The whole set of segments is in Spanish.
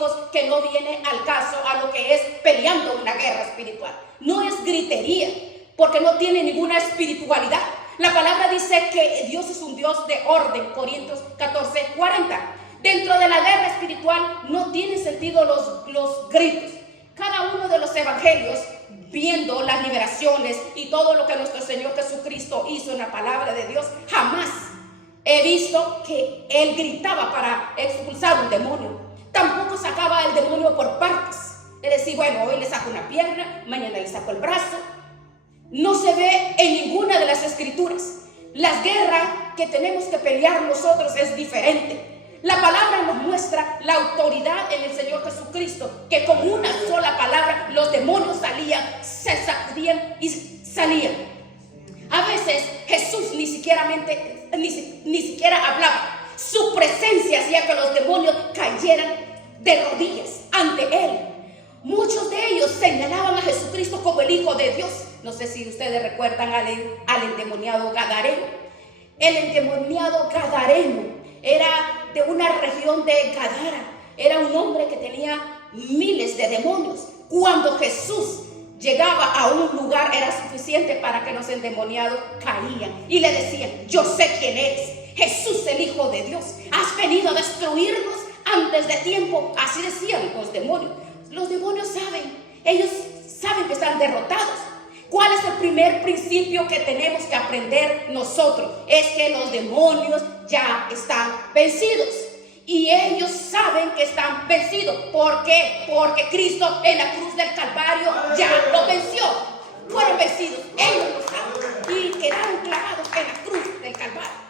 tópicos que no vienen al caso a lo que es peleando una guerra espiritual. No es gritería, porque no tiene ninguna espiritualidad. La palabra dice que Dios es un Dios de orden, Corintios 14:40. Dentro de la guerra espiritual no tienen sentido los gritos. Cada uno de los evangelios, viendo las liberaciones y todo lo que nuestro Señor Jesucristo hizo en la palabra de Dios, jamás he visto que Él gritaba para expulsar un demonio. Tampoco sacaba el demonio por partes. Es decir, bueno, hoy le saco una pierna, mañana le saco el brazo. No se ve en ninguna de las escrituras. La guerra que tenemos que pelear nosotros es diferente. La palabra nos muestra la autoridad en el Señor Jesucristo, que con una sola palabra los demonios salían, se sacudían y salían. A veces Jesús ni siquiera hablaba. Su presencia hacía que los demonios cayeran de rodillas ante Él. Muchos de ellos señalaban a Jesucristo como el Hijo de Dios. No sé si ustedes recuerdan al endemoniado Gadareno. El endemoniado Gadareno era de una región de Gadara. Era un hombre que tenía miles de demonios. Cuando Jesús llegaba a un lugar era suficiente para que los endemoniados caían y le decían: yo sé quién eres, Jesús el Hijo de Dios, has venido a destruirnos antes de tiempo. Así decían los demonios. Los demonios saben, ellos saben que están derrotados. ¿Cuál es el primer principio que tenemos que aprender nosotros? Es que los demonios ya están vencidos. Y ellos saben que están vencidos. ¿Por qué? Porque Cristo en la cruz del Calvario ya lo venció. Fueron vencidos, ellos lo saben. Y quedaron clavados en la cruz del Calvario.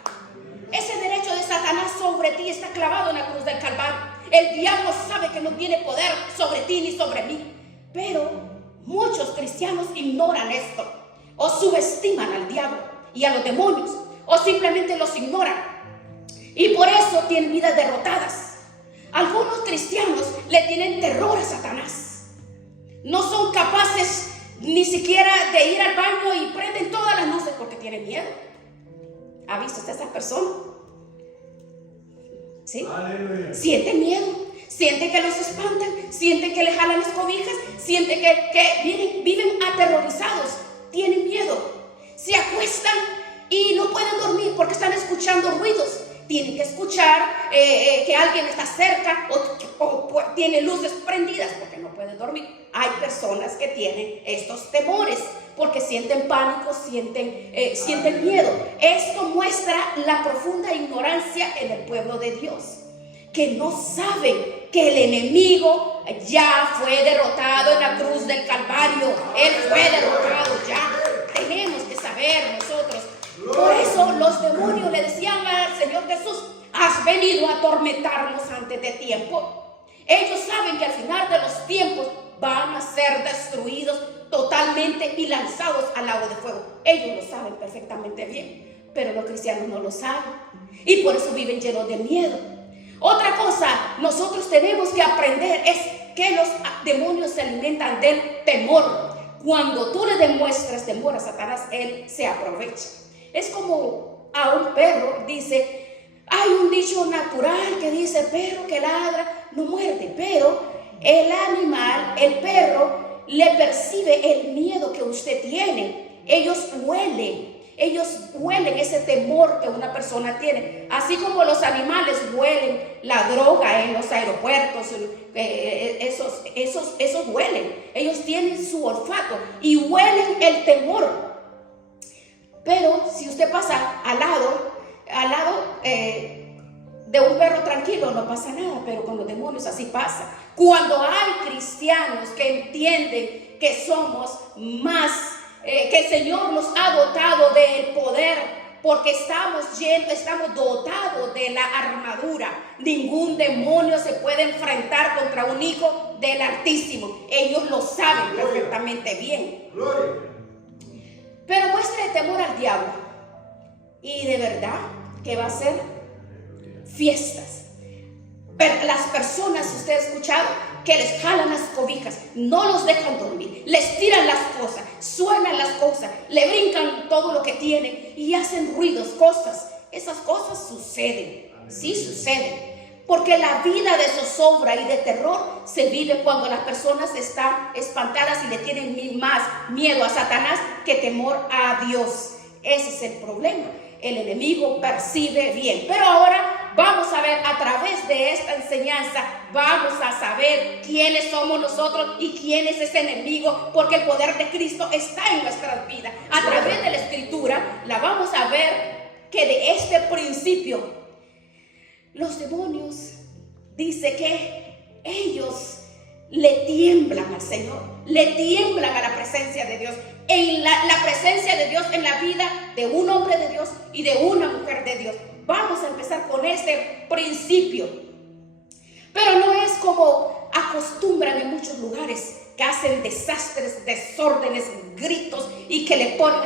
Ese derecho de Satanás sobre ti está clavado en la cruz del Calvario. El diablo sabe que no tiene poder sobre ti ni sobre mí. Pero muchos cristianos ignoran esto, o subestiman al diablo y a los demonios, o simplemente los ignoran, y por eso tienen vidas derrotadas. Algunos cristianos le tienen terror a Satanás. No son capaces ni siquiera de ir al baño y prenden todas las luces porque tienen miedo. ¿Ha visto usted a esas personas? ¿Sí? Aleluya. Sienten miedo. Sienten que los espantan, sienten que les jalan las cobijas, sienten que viven aterrorizados, tienen miedo. Se acuestan y no pueden dormir porque están escuchando ruidos. Tienen que escuchar que alguien está cerca o tiene luces prendidas porque no pueden dormir. Hay personas que tienen estos temores porque sienten pánico, sienten miedo. Esto muestra la profunda ignorancia en el pueblo de Dios, que no saben que el enemigo ya fue derrotado en la cruz del Calvario. Él fue derrotado ya. Tenemos que saber nosotros. Por eso los demonios le decían al Señor Jesús: has venido a atormentarnos antes de tiempo. Ellos saben que al final de los tiempos van a ser destruidos totalmente y lanzados al lago de fuego. Ellos lo saben perfectamente bien, pero los cristianos no lo saben y por eso viven llenos de miedo. Otra cosa, nosotros tenemos que aprender es que los demonios se alimentan del temor. Cuando tú le demuestras temor a Satanás, él se aprovecha. Es como a un perro, dice, hay un dicho natural que dice: perro que ladra no muerde. Pero el animal, el perro, le percibe el miedo que usted tiene. Ellos huelen ese temor que una persona tiene. Así como los animales huelen la droga en los aeropuertos, esos huelen. Ellos tienen su olfato y huelen el temor. Pero si usted pasa al lado de un perro tranquilo, no pasa nada. Pero con los demonios así pasa. Cuando hay cristianos que entienden que somos más, que el Señor nos ha dotado del poder, porque estamos dotados de la armadura. Ningún demonio se puede enfrentar contra un hijo del Altísimo. Ellos lo saben perfectamente bien. Pero muestre temor al diablo y de verdad que va a ser fiestas. Pero las personas, usted ha escuchado, que les jalan las cobijas, no los dejan dormir, les tiran las cosas, suenan las cosas, le brincan todo lo que tienen y hacen ruidos, cosas. Esas cosas suceden, sí suceden. Porque la vida de zozobra y de terror se vive cuando las personas están espantadas y le tienen más miedo a Satanás que temor a Dios. Ese es el problema. El enemigo percibe bien. Pero ahora vamos a ver, a través de esta enseñanza, vamos a saber quiénes somos nosotros y quién es ese enemigo, porque el poder de Cristo está en nuestras vidas. A través de la Escritura la vamos a ver que de este principio los demonios, dice que ellos le tiemblan al Señor, le tiemblan a la presencia de Dios. En la presencia de Dios en la vida de un hombre de Dios y de una mujer de Dios. Vamos a empezar con este principio. Pero no es como acostumbran en muchos lugares, que hacen desastres, desórdenes, gritos y que le ponen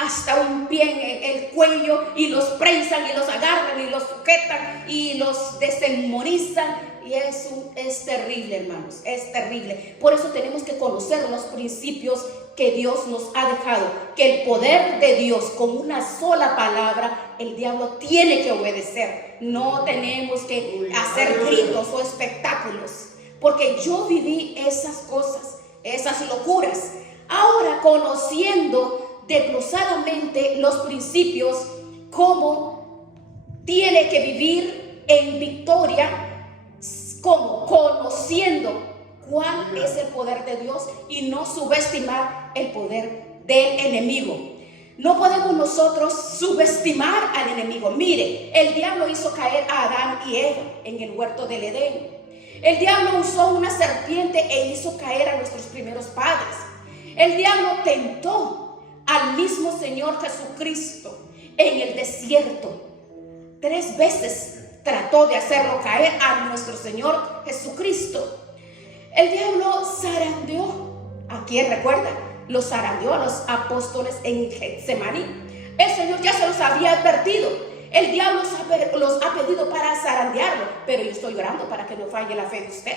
hasta un pie en el cuello y los prensan y los agarran y los sujetan y los desinmunizan. Y es terrible, hermanos, es terrible. Por eso tenemos que conocer los principios que Dios nos ha dejado. Que el poder de Dios, con una sola palabra, el diablo tiene que obedecer. No tenemos que hacer gritos o espectáculos. Porque yo viví esas cosas, esas locuras. Ahora, conociendo desglosadamente los principios, cómo tiene que vivir en victoria, como conociendo cuál es el poder de Dios y no subestimar el poder del enemigo. No podemos nosotros subestimar al enemigo. Mire, el diablo hizo caer a Adán y Eva en el huerto del Edén. El diablo usó una serpiente e hizo caer a nuestros primeros padres. El diablo tentó al mismo Señor Jesucristo en el desierto. 3 veces trató de hacerlo caer a nuestro Señor Jesucristo. El diablo zarandeó. ¿A quién recuerda? Los zarandeó a los apóstoles en Getsemaní. El Señor ya se los había advertido. El diablo los ha pedido para zarandearlo, pero yo estoy orando para que no falle la fe de usted.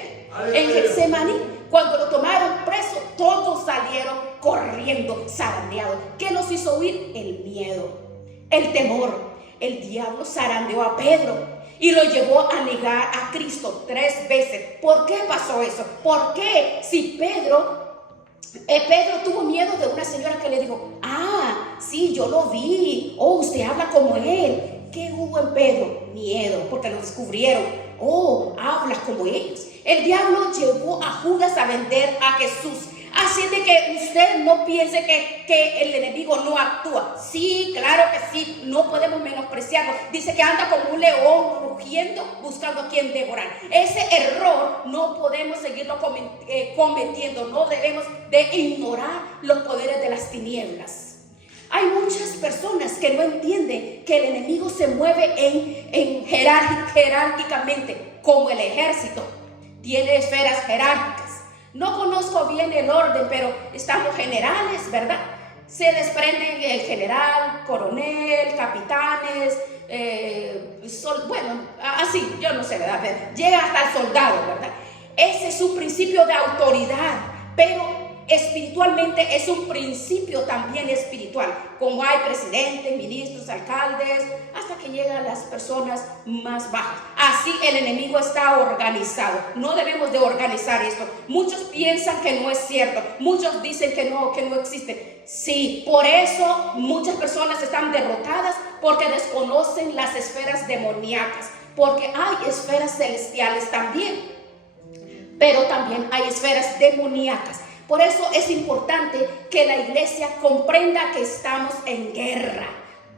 En Getsemaní, cuando lo tomaron preso, todos salieron corriendo, zarandeados. ¿Qué los hizo huir? El miedo, el temor. El diablo zarandeó a Pedro y lo llevó a negar a Cristo 3 veces. ¿Por qué pasó eso? ¿Por qué? Si Pedro tuvo miedo de una señora que le dijo: sí, yo lo vi. Usted habla como él. ¿Qué hubo en Pedro? Miedo, porque lo descubrieron. Habla como ellos. El diablo llevó a Judas a vender a Jesús. Así de que usted no piense que el enemigo no actúa. Sí, claro que sí, no podemos menospreciarlo. Dice que anda como un león rugiendo, buscando a quien devorar. Ese error no podemos seguirlo cometiendo. No debemos de ignorar los poderes de las tinieblas. Hay muchas personas que no entienden que el enemigo se mueve jerárquicamente, como el ejército. Tiene esferas jerárquicas. No conozco bien el orden, pero estamos generales, ¿verdad? Se desprenden el general, coronel, capitanes, así, yo no sé, ¿verdad? Llega hasta el soldado, ¿verdad? Ese es un principio de autoridad, pero espiritualmente es un principio también espiritual, como hay presidentes, ministros, alcaldes, hasta que llegan las personas más bajas. Así el enemigo está organizado. No debemos de organizar esto. Muchos piensan que no es cierto, muchos dicen que no existe. Sí, por eso muchas personas están derrotadas, porque desconocen las esferas demoníacas, porque hay esferas celestiales también, pero también hay esferas demoníacas. Por eso es importante que la iglesia comprenda que estamos en guerra.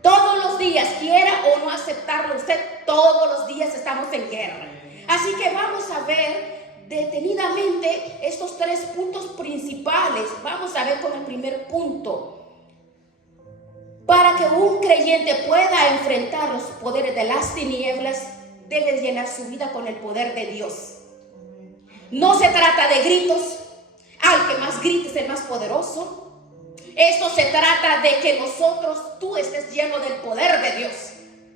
Todos los días, quiera o no aceptarlo usted, todos los días estamos en guerra. Así que vamos a ver detenidamente estos 3 puntos principales. Vamos a ver con el primer punto. Para que un creyente pueda enfrentar los poderes de las tinieblas, debe llenar su vida con el poder de Dios. No se trata de gritos. Al que más grite es el más poderoso. Esto se trata de que tú estés lleno del poder de Dios.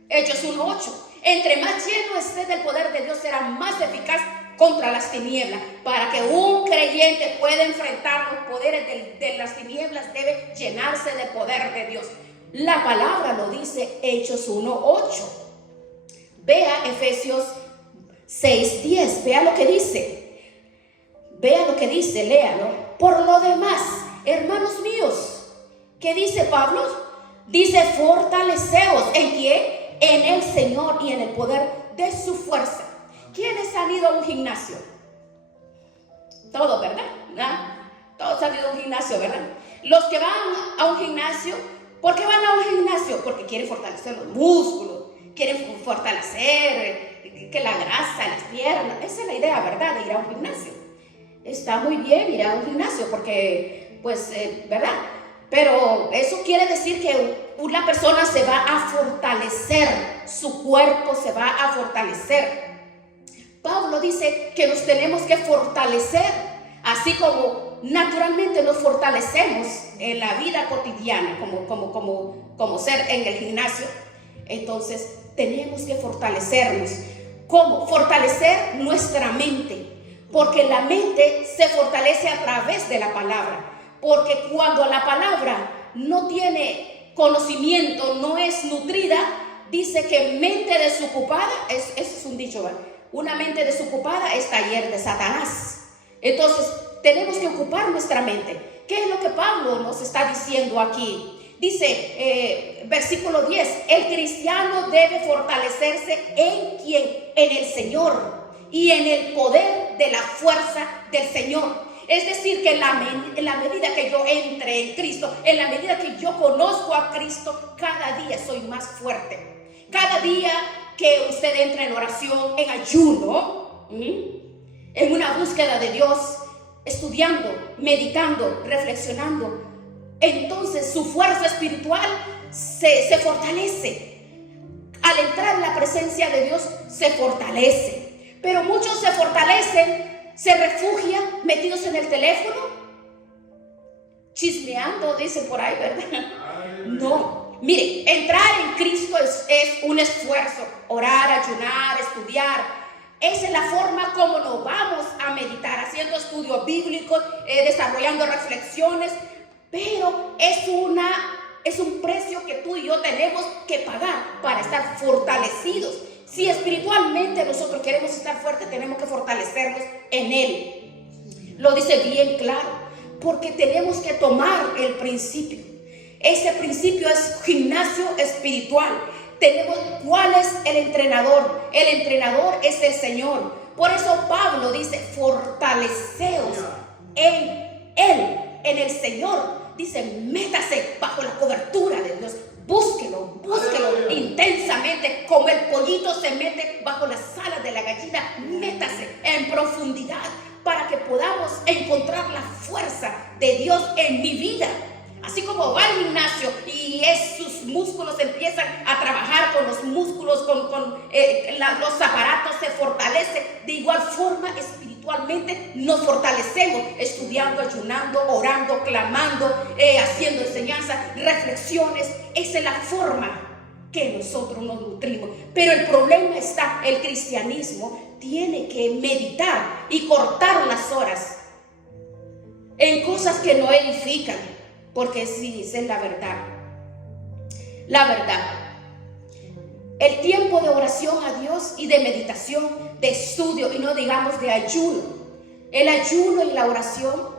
Hechos 1:8. Entre más lleno esté del poder de Dios, será más eficaz contra las tinieblas. Para que un creyente pueda enfrentar los poderes de las tinieblas, debe llenarse del poder de Dios. La palabra lo dice, Hechos 1:8. Vea Efesios 6:10. Vea lo que dice. Vea lo que dice, léalo. Por lo demás, hermanos míos, ¿qué dice Pablo? Dice, fortaleceos. ¿En quién? En el Señor y en el poder de su fuerza. ¿Quiénes han ido a un gimnasio? Todos, ¿verdad? Todos han ido a un gimnasio, ¿verdad? Los que van a un gimnasio, ¿por qué van a un gimnasio? Porque quieren fortalecer los músculos, quieren fortalecer que la grasa, las piernas. Esa es la idea, ¿verdad? De ir a un gimnasio. Está muy bien ir a un gimnasio porque, pues, ¿verdad? Pero eso quiere decir que una persona se va a fortalecer, su cuerpo se va a fortalecer. Pablo dice que nos tenemos que fortalecer, así como naturalmente nos fortalecemos en la vida cotidiana, como ser en el gimnasio. Entonces tenemos que fortalecernos. ¿Cómo? Fortalecer nuestra mente, porque la mente se fortalece a través de la palabra. Porque cuando la palabra no tiene conocimiento, no es nutrida, dice que mente desocupada, eso es un dicho, ¿verdad? Una mente desocupada es taller de Satanás. Entonces tenemos que ocupar nuestra mente. ¿Qué es lo que Pablo nos está diciendo aquí? Dice, versículo 10, el cristiano debe fortalecerse ¿en quién? En el Señor y en el poder de la fuerza del Señor. Es decir, que en la medida que yo entre en Cristo, en la medida que yo conozco a Cristo, cada día soy más fuerte. Cada día que usted entra en oración, en ayuno, en una búsqueda de Dios, estudiando, meditando, reflexionando, entonces su fuerza espiritual se fortalece. Al entrar en la presencia de Dios, se fortalece. Pero muchos se fortalecen, se refugian metidos en el teléfono, chismeando, dicen por ahí, ¿verdad? No, mire, entrar en Cristo es un esfuerzo. Orar, ayunar, estudiar. Esa es la forma como nos vamos a meditar, haciendo estudios bíblicos, desarrollando reflexiones. Pero es un precio que tú y yo tenemos que pagar para estar fortalecidos. Si espiritualmente nosotros queremos estar fuertes, tenemos que fortalecernos en Él. Lo dice bien claro, porque tenemos que tomar el principio. Ese principio es gimnasio espiritual. ¿Cuál es el entrenador? El entrenador es el Señor. Por eso Pablo dice, fortaleceos en Él, en el Señor. Dice, métase bajo la cobertura de Dios. Búsquelo intensamente, como el pollito se mete bajo las alas de la gallina. Métase en profundidad para que podamos encontrar la fuerza de Dios en mi vida. Así como va al gimnasio y sus músculos empiezan a trabajar con los músculos, los aparatos se fortalecen. De igual forma, espiritualmente nos fortalecemos, estudiando, ayunando, orando, clamando, haciendo enseñanza, reflexiones. Esa es la forma que nosotros nos nutrimos. Pero el problema está, el cristianismo tiene que meditar y cortar las horas en cosas que no edifican. Porque sí, esa es la verdad. La verdad. El tiempo de oración a Dios y de meditación, de estudio y no digamos de ayuno. El ayuno y la oración,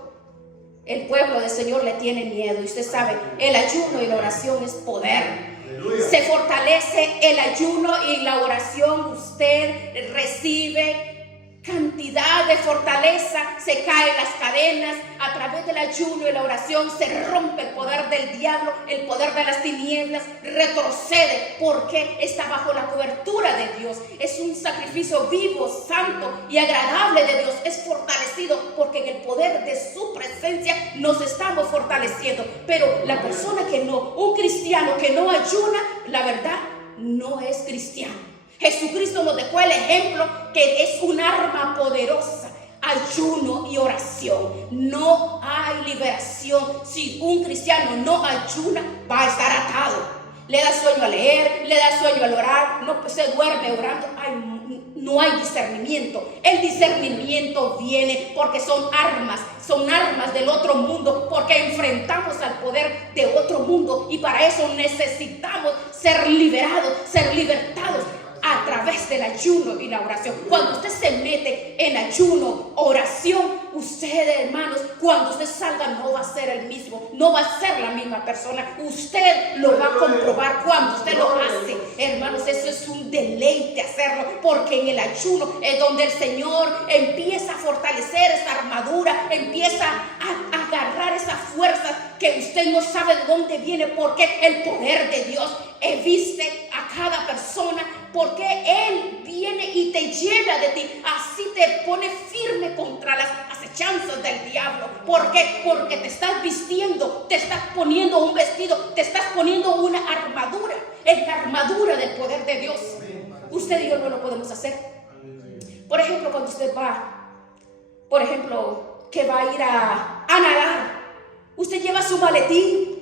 el pueblo del Señor le tiene miedo. Y usted sabe, el ayuno y la oración es poder. Aleluya. Se fortalece el ayuno y la oración. Usted recibe cantidad de fortaleza, se caen las cadenas. A través del ayuno y la oración se rompe el poder del diablo, el poder de las tinieblas, retrocede porque está bajo la cobertura de Dios. Es un sacrificio vivo, santo y agradable de Dios. Es fortalecido porque en el poder de su presencia nos estamos fortaleciendo. Pero la persona que no, un cristiano que no ayuna, la verdad, no es cristiano. Jesucristo nos dejó el ejemplo que es un arma poderosa, ayuno y oración. No hay liberación. Si un cristiano no ayuna, va a estar atado. Le da sueño a leer, le da sueño al orar, no se duerme orando. No hay discernimiento. El discernimiento viene porque son armas del otro mundo, porque enfrentamos al poder de otro mundo y para eso necesitamos ser liberados, ser libertados a través del ayuno y la oración. Cuando usted se mete en ayuno, oración, usted, hermanos, cuando usted salga no va a ser el mismo, no va a ser la misma persona. Usted lo va a comprobar cuando usted lo hace. Hermanos, eso es un deleite hacerlo, porque en el ayuno es donde el Señor empieza a fortalecer esa armadura, empieza a agarrar esa fuerza que usted no sabe de dónde viene, porque el poder de Dios viste a cada persona, porque Él viene y te llena de ti, así te pone firme contra las acechanzas del diablo. ¿Por qué? Porque te estás vistiendo, te estás poniendo un vestido, te estás poniendo una armadura, es la armadura del poder de Dios. Usted y yo no lo podemos hacer. Por ejemplo, cuando usted va, por ejemplo, que va a ir a nadar, usted lleva su maletín.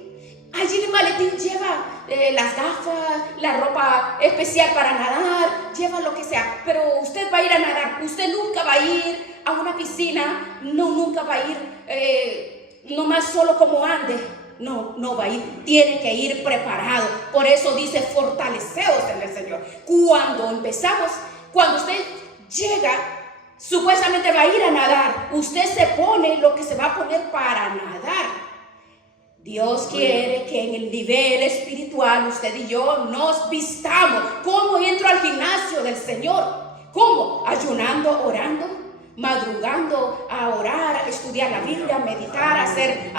Allí en el maletín lleva las gafas, la ropa especial para nadar, lleva lo que sea. Pero usted va a ir a nadar, usted nunca va a ir a una piscina, nunca va a ir nomás solo como ande. No va a ir, tiene que ir preparado. Por eso dice, fortaleceos en el Señor. Cuando empezamos, cuando usted llega, supuestamente va a ir a nadar, usted se pone lo que se va a poner para nadar. Dios quiere que en el nivel espiritual usted y yo nos vistamos. ¿Cómo entro al gimnasio del Señor? ¿Cómo? Ayunando, orando, madrugando a orar, a estudiar la Biblia, meditar, hacer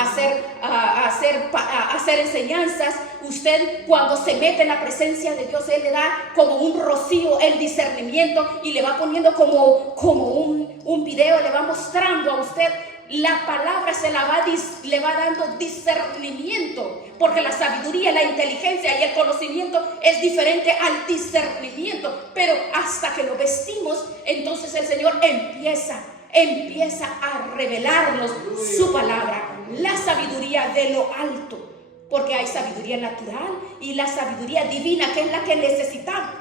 enseñanzas. Usted, cuando se mete en la presencia de Dios, Él le da como un rocío, el discernimiento, y le va poniendo como un video, le va mostrando a usted. La palabra le va dando discernimiento, porque la sabiduría, la inteligencia y el conocimiento es diferente al discernimiento. Pero hasta que lo vestimos, entonces el Señor empieza a revelarnos su palabra, la sabiduría de lo alto, porque hay sabiduría natural y la sabiduría divina, que es la que necesitamos.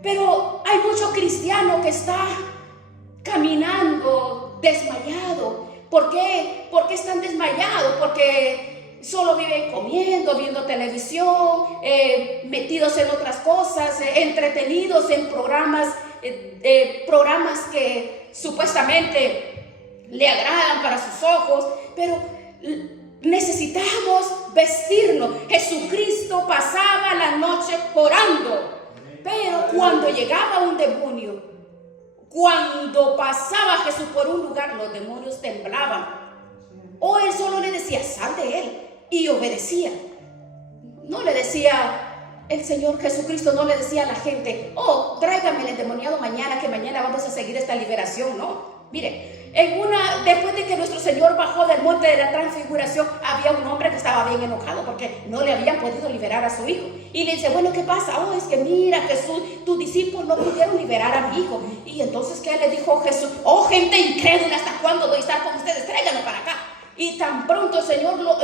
Pero hay mucho cristiano que está caminando desmayado. ¿Por qué? ¿Por qué están desmayados? Porque solo viven comiendo, viendo televisión, metidos en otras cosas, entretenidos en programas que supuestamente le agradan para sus ojos, pero necesitamos vestirnos. Jesucristo pasaba la noche orando, pero cuando llegaba un demonio, cuando pasaba Jesús por un lugar, los demonios temblaban. O Él solo le decía, sal de él, y obedecía. No le decía, el Señor Jesucristo no le decía a la gente, oh, tráigame el endemoniado mañana, que mañana vamos a seguir esta liberación. No, mire, después de que nuestro Señor bajó del monte de la transfiguración, había un hombre que estaba bien enojado porque no le habían podido liberar a su hijo. Y le dice, bueno, ¿qué pasa? Oh, es que mira, Jesús, tus discípulos no pudieron liberar a mi hijo. Y entonces, ¿qué le dijo Jesús? Oh, gente incrédula, ¿hasta cuándo voy a estar con ustedes? Tráiganme para acá. Y tan pronto el Señor lo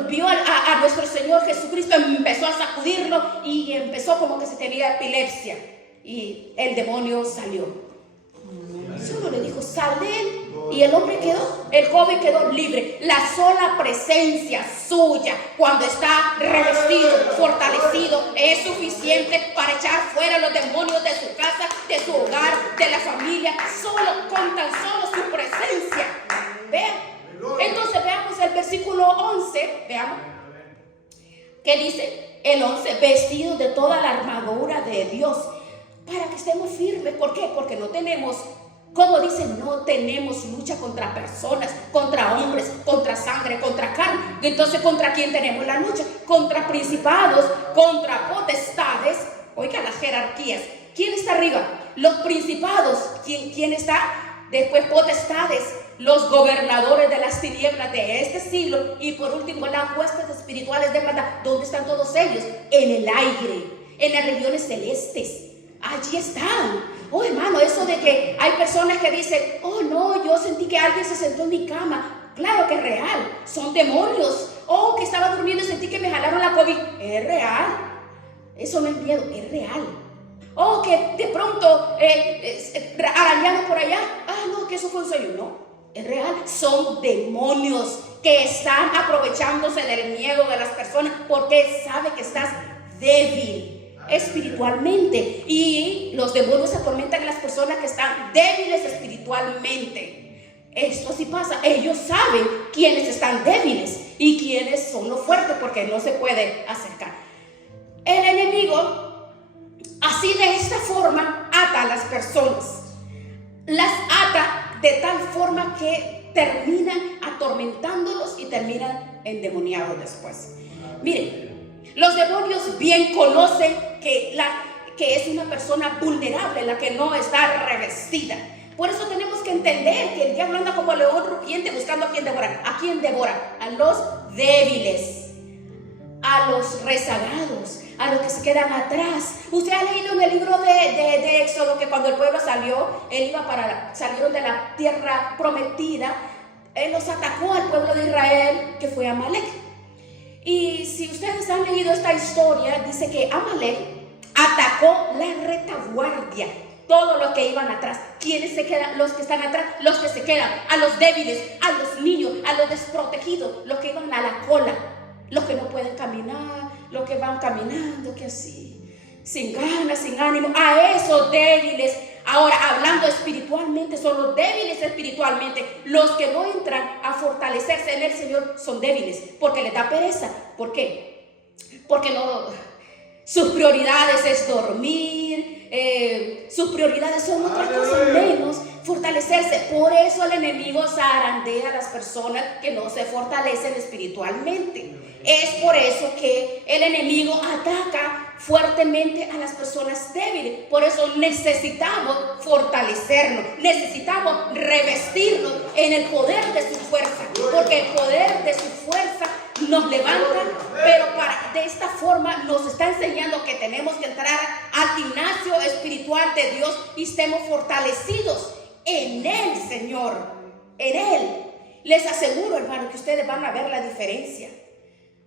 vio a nuestro Señor Jesucristo, empezó a sacudirlo y empezó como que se tenía epilepsia. Y el demonio salió. Solo le dijo, sal de él. Y el joven quedó libre. La sola presencia suya, cuando está revestido, fortalecido, es suficiente para echar fuera los demonios de su casa, de su hogar, de la familia, con tan solo su presencia. Vean. Entonces veamos el versículo 11, veamos, que dice el 11, vestidos de toda la armadura de Dios, para que estemos firmes. ¿Por qué? Porque no tenemos, como dicen, no tenemos lucha contra personas, contra hombres, contra sangre, contra carne. Entonces, ¿contra quién tenemos la lucha? Contra principados, contra potestades. Oiga las jerarquías. ¿Quién está arriba? Los principados. ¿Quién está? Después potestades, los gobernadores de las tinieblas de este siglo. Y por último, las huestes espirituales de maldad. ¿Dónde están todos ellos? En el aire, en las regiones celestes. Allí están. Oh, hermano, eso de que hay personas que dicen, oh no, yo sentí que alguien se sentó en mi cama. Claro que es real, son demonios. Oh, que estaba durmiendo y sentí que me jalaron la COVID. Es real. Eso no es miedo, es real. Oh, que de pronto arañaron por allá. Ah, no, que eso fue un sueño. No, es real. Son demonios que están aprovechándose del miedo de las personas porque sabe que estás débil. espiritualmente, y los demonios atormentan a las personas que están débiles espiritualmente. Esto sí pasa. Ellos saben quiénes están débiles y quiénes son los fuertes, porque no se puede acercar. El enemigo, así de esta forma, ata a las personas. Las ata de tal forma que terminan atormentándolos y terminan endemoniados después. Miren, los demonios bien conocen que es una persona vulnerable, la que no está revestida. Por eso tenemos que entender que el diablo anda como león rugiente buscando a quien devorar. ¿A quién devora? A los débiles, a los rezagados, a los que se quedan atrás. Usted ha leído en el libro de Éxodo que cuando el pueblo salieron de la tierra prometida, él los atacó al pueblo de Israel, que fue Amalek. Y si ustedes han leído esta historia, dice que Amalek atacó la retaguardia, todos los que iban atrás. ¿Quiénes se quedan? Los que están atrás, los que se quedan, a los débiles, a los niños, a los desprotegidos, los que iban a la cola, los que no pueden caminar, los que van caminando, que así, sin ganas, sin ánimo, a esos débiles. Ahora, hablando espiritualmente, son los débiles espiritualmente. Los que no entran a fortalecerse en el Señor son débiles, porque les da pereza. ¿Por qué? Porque sus prioridades es dormir, sus prioridades son otras cosas menos fortalecerse. Por eso el enemigo zarandea a las personas que no se fortalecen espiritualmente. Es por eso que el enemigo ataca fuertemente a las personas débiles. Por eso necesitamos fortalecernos, necesitamos revestirnos en el poder de su fuerza, porque el poder de su fuerza nos levanta, pero de esta forma nos está enseñando que tenemos que entrar al gimnasio espiritual de Dios y estemos fortalecidos en el Señor, en Él. Les aseguro, hermano, que ustedes van a ver la diferencia.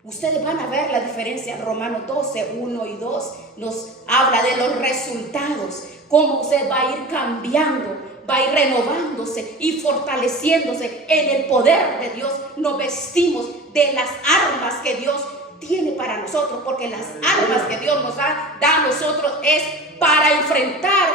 Ustedes van a ver la diferencia. Romanos 12, 1 y 2 nos habla de los resultados, cómo usted va a ir cambiando, va a ir renovándose y fortaleciéndose en el poder de Dios. Nos vestimos de las armas que Dios tiene para nosotros, porque las armas que Dios nos da a nosotros es para enfrentar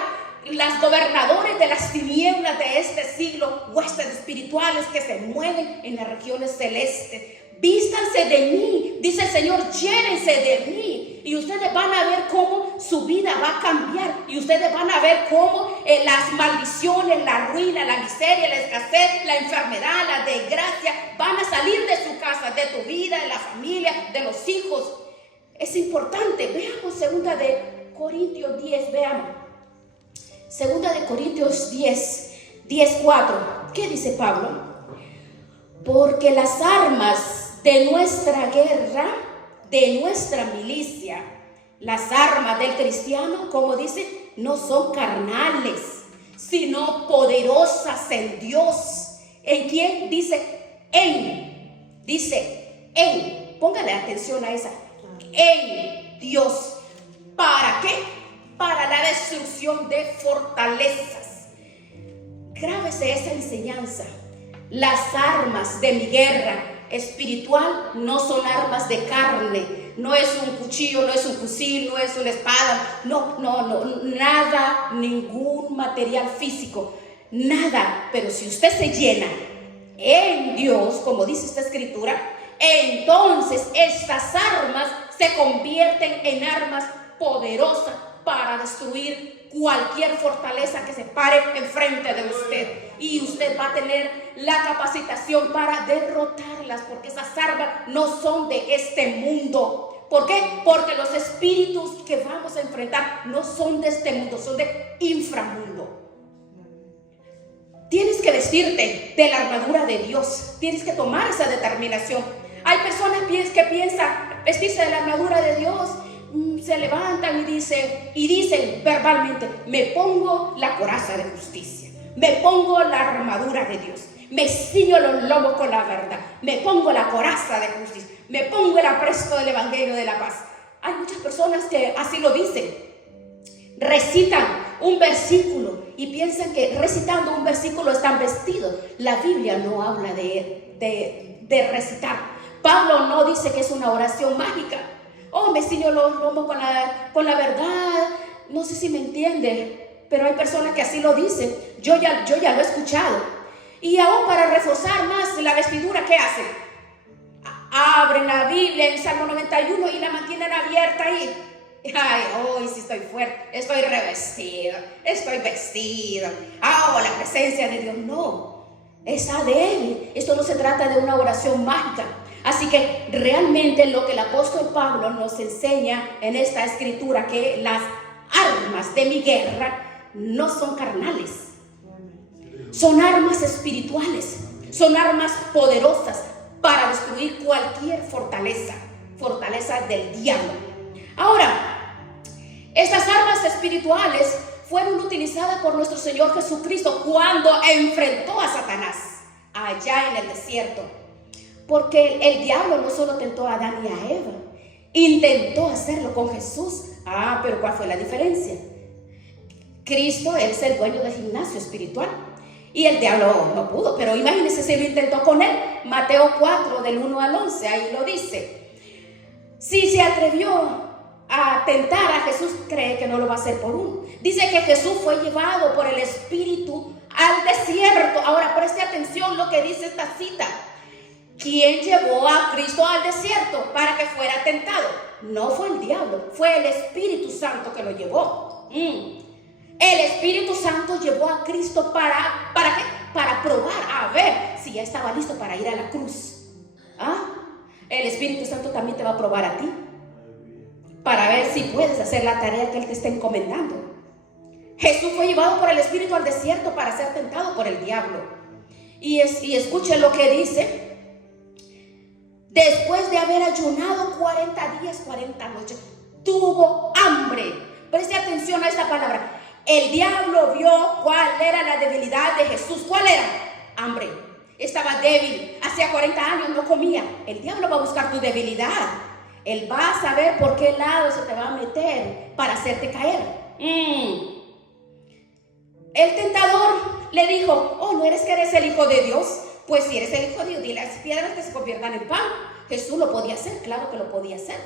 las gobernadores de las tinieblas de este siglo, huestes espirituales que se mueven en las regiones celestes. Vístanse de mí, dice el Señor, llénense de mí, y ustedes van a ver cómo su vida va a cambiar, y ustedes van a ver cómo las maldiciones, la ruina, la miseria, la escasez, la enfermedad, la desgracia van a salir de su casa, de tu vida, de la familia, de los hijos. Es importante. Veamos 2 de Corintios 10, veamos 2 de Corintios 10:4. ¿Qué dice Pablo? Porque las armas de nuestra guerra, de nuestra milicia, las armas del cristiano, como dice, no son carnales, sino poderosas en Dios. ¿En quién? Dice en. Póngale atención a esa. En Dios. ¿Para qué? Para la destrucción de fortalezas. Grábese esa enseñanza. Las armas de mi guerra espiritual no son armas de carne, no es un cuchillo, no es un fusil, no es una espada, no, nada, ningún material físico, nada. Pero si usted se llena en Dios, como dice esta escritura, entonces estas armas se convierten en armas poderosas para destruir cualquier fortaleza que se pare enfrente de usted, y usted va a tener la capacitación para derrotarlas, porque esas armas no son de este mundo. ¿Por qué? Porque los espíritus que vamos a enfrentar no son de este mundo, son de inframundo. Tienes que vestirte de la armadura de Dios, tienes que tomar esa determinación. Hay personas que piensan vestirse de la armadura de Dios, se levantan y dicen verbalmente: me pongo la coraza de justicia, me pongo la armadura de Dios, me ciño los lomos con la verdad, me pongo la coraza de justicia, me pongo el apresto del evangelio de la paz. Hay muchas personas que así lo dicen, recitan un versículo y piensan que recitando un versículo están vestidos. La Biblia no habla de recitar. Pablo no dice que es una oración mágica. oh, me ciño los lomos con la verdad. No sé si me entiende, pero hay personas que así lo dicen. Yo ya lo he escuchado. Y aún para reforzar más la vestidura, ¿qué hacen? Abren la Biblia en Salmo 91 y la mantienen abierta ahí. Ay, hoy sí estoy fuerte, estoy revestido, estoy vestido. La presencia de Dios. No, esa de Él. Esto no se trata de una oración mágica. Así que realmente lo que el apóstol Pablo nos enseña en esta escritura, que las armas de mi guerra no son carnales, son armas espirituales, son armas poderosas para destruir cualquier fortaleza del diablo. Ahora, estas armas espirituales fueron utilizadas por nuestro Señor Jesucristo cuando enfrentó a Satanás allá en el desierto. Porque el diablo no solo tentó a Adán y a Eva, intentó hacerlo con Jesús. Pero ¿cuál fue la diferencia? Cristo es el dueño del gimnasio espiritual y el diablo no pudo. Pero imagínense si lo intentó con él. Mateo 4 del 1 al 11, ahí lo dice. Si se atrevió a tentar a Jesús, cree que no lo va a hacer por uno. Dice que Jesús fue llevado por el Espíritu al desierto. Ahora preste atención lo que dice esta cita. ¿Quién llevó a Cristo al desierto para que fuera tentado? No fue el diablo, fue el Espíritu Santo que lo llevó. El Espíritu Santo llevó a Cristo ¿para qué? Para probar, a ver si ya estaba listo para ir a la cruz. El Espíritu Santo también te va a probar a ti, para ver si puedes hacer la tarea que Él te está encomendando. Jesús fue llevado por el Espíritu al desierto para ser tentado por el diablo. Y escuchen lo que dice. Después de haber ayunado 40 días, 40 noches, tuvo hambre. Preste atención a esta palabra. El diablo vio cuál era la debilidad de Jesús. ¿Cuál era? Hambre. Estaba débil. Hacía 40 años no comía. El diablo va a buscar tu debilidad. Él va a saber por qué lado se te va a meter para hacerte caer. El tentador le dijo, ¿no eres que eres el Hijo de Dios? Pues si eres el Hijo de Dios, dile a las piedras que se conviertan en pan. Jesús lo podía hacer, claro que lo podía hacer.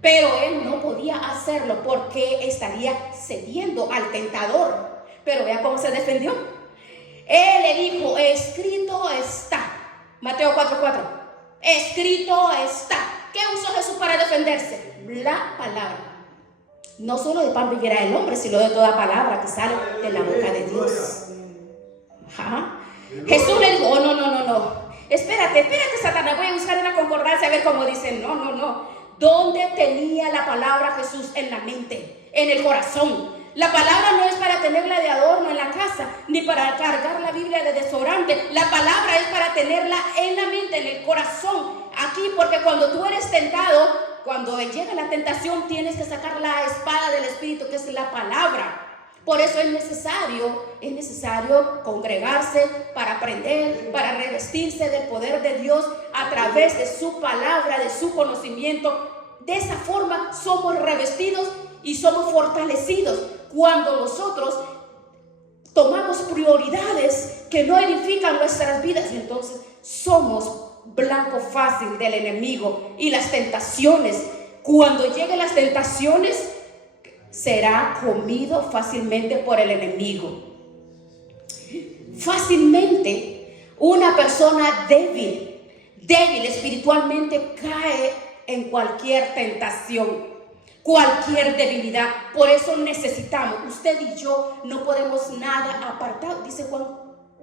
Pero él no podía hacerlo porque estaría cediendo al tentador. Pero vea cómo se defendió. Él le dijo, escrito está. Mateo 4:4. Escrito está. ¿Qué usó Jesús para defenderse? La palabra. No solo de pan vivirá el hombre, sino de toda palabra que sale de la boca de Dios. Jesús le dijo, no. Espérate, Satanás, voy a buscar una concordancia a ver cómo dice. No. ¿Dónde tenía la palabra Jesús? En la mente, en el corazón. La palabra no es para tenerla de adorno en la casa, ni para cargar la Biblia de desodorante. La palabra es para tenerla en la mente, en el corazón. Aquí, porque cuando tú eres tentado, cuando llega la tentación, tienes que sacar la espada del Espíritu, que es la palabra. Por eso es necesario congregarse para aprender, para revestirse del poder de Dios a través de su palabra, de su conocimiento. De esa forma somos revestidos y somos fortalecidos cuando nosotros tomamos prioridades que no edifican nuestras vidas, y entonces somos blanco fácil del enemigo. Y las tentaciones, cuando lleguen las tentaciones, será comido fácilmente por el enemigo. Fácilmente una persona débil espiritualmente cae en cualquier tentación, cualquier debilidad. Por eso necesitamos, usted y yo no podemos nada apartado, dice Juan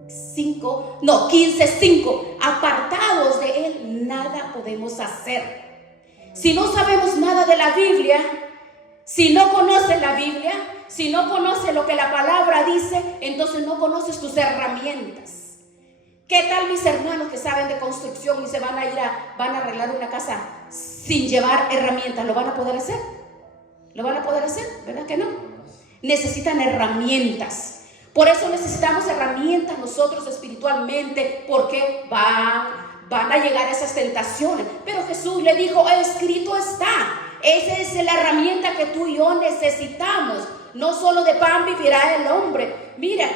15:5, apartados de Él nada podemos hacer. Si no sabemos nada de la Biblia, si no conoces la Biblia, si no conoces lo que la palabra dice, entonces no conoces tus herramientas. ¿Qué tal mis hermanos que saben de construcción y se van a arreglar una casa sin llevar herramientas? ¿Lo van a poder hacer? ¿Lo van a poder hacer? ¿Verdad que no? Necesitan herramientas. Por eso necesitamos herramientas nosotros espiritualmente, porque van a llegar esas tentaciones. Pero Jesús le dijo, escrito está. Esa es la herramienta que tú y yo necesitamos. No solo de pan vivirá el hombre. Mira,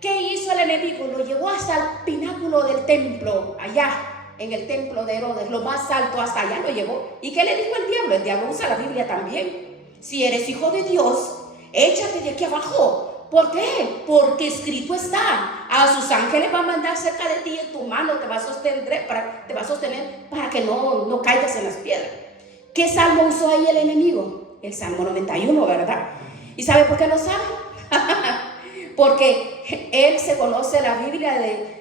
¿qué hizo el enemigo? Lo llevó hasta el pináculo del templo, allá, en el templo de Herodes, lo más alto, hasta allá lo llevó. ¿Y qué le dijo el diablo? El diablo usa la Biblia también. Si eres hijo de Dios, échate de aquí abajo. ¿Por qué? Porque escrito está: a sus ángeles va a mandar cerca de ti, en tu mano te va a sostener para que no caigas en las piedras. ¿Qué salmo usó ahí el enemigo? El Salmo 91, ¿verdad? ¿Y sabe por qué lo sabe? Porque él se conoce la Biblia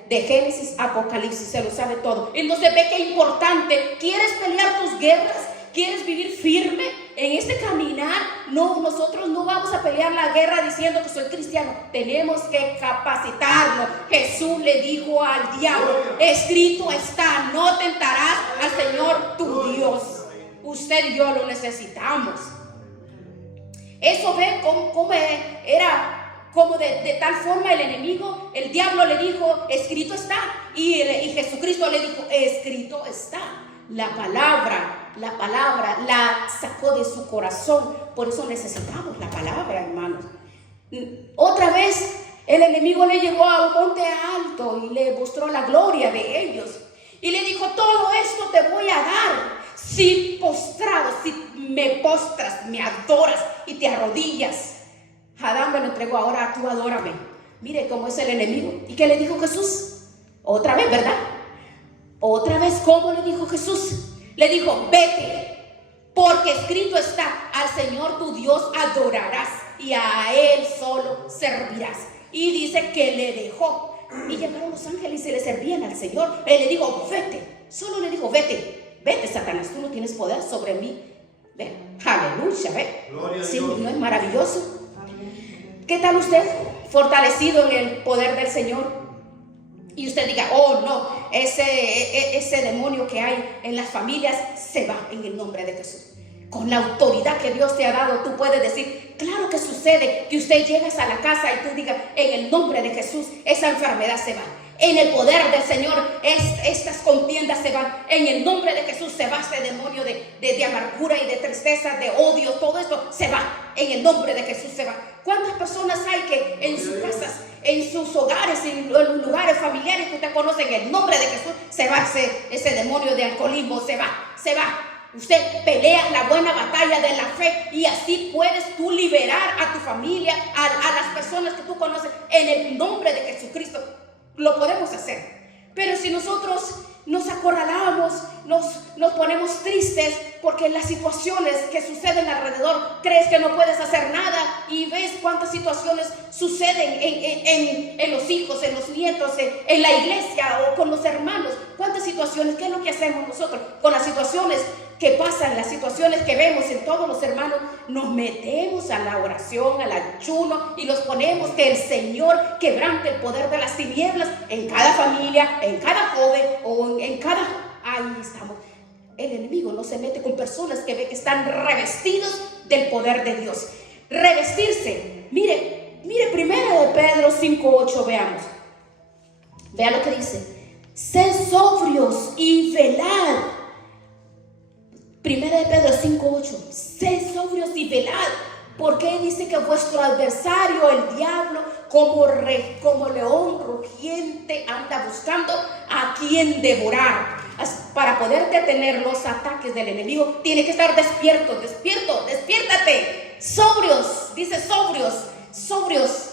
de Génesis, Apocalipsis, se lo sabe todo. Entonces ve que es importante. ¿Quieres pelear tus guerras? ¿Quieres vivir firme en este caminar? No, nosotros no vamos a pelear la guerra diciendo que soy cristiano. Tenemos que capacitarnos. Jesús le dijo al diablo: escrito está, no tentarás al Señor tu Dios. Usted y yo lo necesitamos. Eso ve cómo era. Como de tal forma el enemigo, el diablo le dijo: escrito está. Y Jesucristo le dijo: escrito está. La palabra la sacó de su corazón. Por eso necesitamos la palabra, hermanos. Otra vez el enemigo le llevó a un monte alto y le mostró la gloria de ellos. Y le dijo: todo esto te voy a dar si me postras, me adoras y te arrodillas. Adán me lo entregó, ahora tú adórame. Mire cómo es el enemigo. ¿Y qué le dijo Jesús? Otra vez, ¿verdad? Otra vez, ¿cómo le dijo Jesús? Le dijo: vete, porque escrito está: al Señor tu Dios adorarás y a Él solo servirás. Y dice que le dejó. Y llegaron los ángeles y le servían al Señor. Él le dijo: vete. Solo le dijo: vete, vete, Satanás, tú no tienes poder sobre mí. Ve, aleluya, ve. Sí, ¿no es maravilloso? ¿Qué tal usted? Fortalecido en el poder del Señor. Y usted diga: oh no, ese demonio que hay en las familias se va en el nombre de Jesús. Con la autoridad que Dios te ha dado, tú puedes decir: claro que sucede que usted llegas a la casa y tú digas: en el nombre de Jesús, esa enfermedad se va. En el poder del Señor, estas contiendas se van. En el nombre de Jesús se va ese demonio de amargura y de tristeza, de odio. Todo esto se va. En el nombre de Jesús se va. ¿Cuántas personas hay que en sus casas, en sus hogares, en los lugares familiares que usted conoce, en el nombre de Jesús se va ese demonio de alcoholismo? Se va. Usted pelea la buena batalla de la fe y así puedes tú liberar a tu familia, a las personas que tú conoces, en el nombre de Jesucristo. Lo podemos hacer. Pero si nosotros nos acorralamos, nos ponemos tristes porque las situaciones que suceden alrededor, crees que no puedes hacer nada y ves cuántas situaciones suceden en los hijos, en los nietos, en la iglesia o con los hermanos. Cuántas situaciones. ¿Qué es lo que hacemos nosotros con las situaciones que pasan, las situaciones que vemos en todos los hermanos? Nos metemos a la oración, al ayuno y los ponemos que el Señor quebrante el poder de las tinieblas en cada familia, en cada joven o en cada... Ahí estamos. El enemigo no se mete con personas que ve que están revestidos del poder de Dios. Revestirse. Mire 1 de Pedro 5:8, veamos. Vea lo que dice: sed sobrios y velad. 1 de Pedro 5:8. Sed sobrios y velad, porque dice que vuestro adversario, el diablo, como león rugiente, anda buscando a quien devorar. Para poder detener los ataques del enemigo, tiene que estar despierto, despiértate. Sobrios, dice sobrios.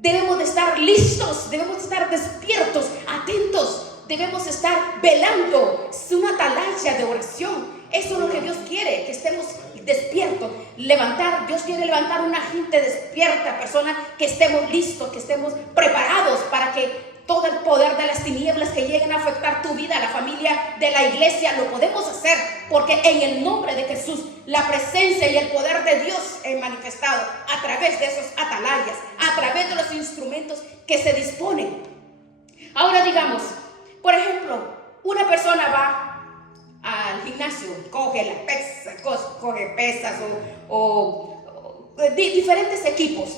Debemos de estar listos, debemos de estar despiertos, atentos, debemos estar velando. Es una atalaya de oración. Eso es lo que Dios quiere, que estemos despiertos. Dios quiere levantar una gente despierta, personas que estemos listos, que estemos preparados para que todo el poder de las tinieblas que lleguen a afectar tu vida, la familia, de la iglesia, lo podemos hacer, porque en el nombre de Jesús la presencia y el poder de Dios es manifestado a través de esos atalayas, a través de los instrumentos que se disponen. Ahora digamos, por ejemplo, una persona va al gimnasio, coge pesas o diferentes equipos,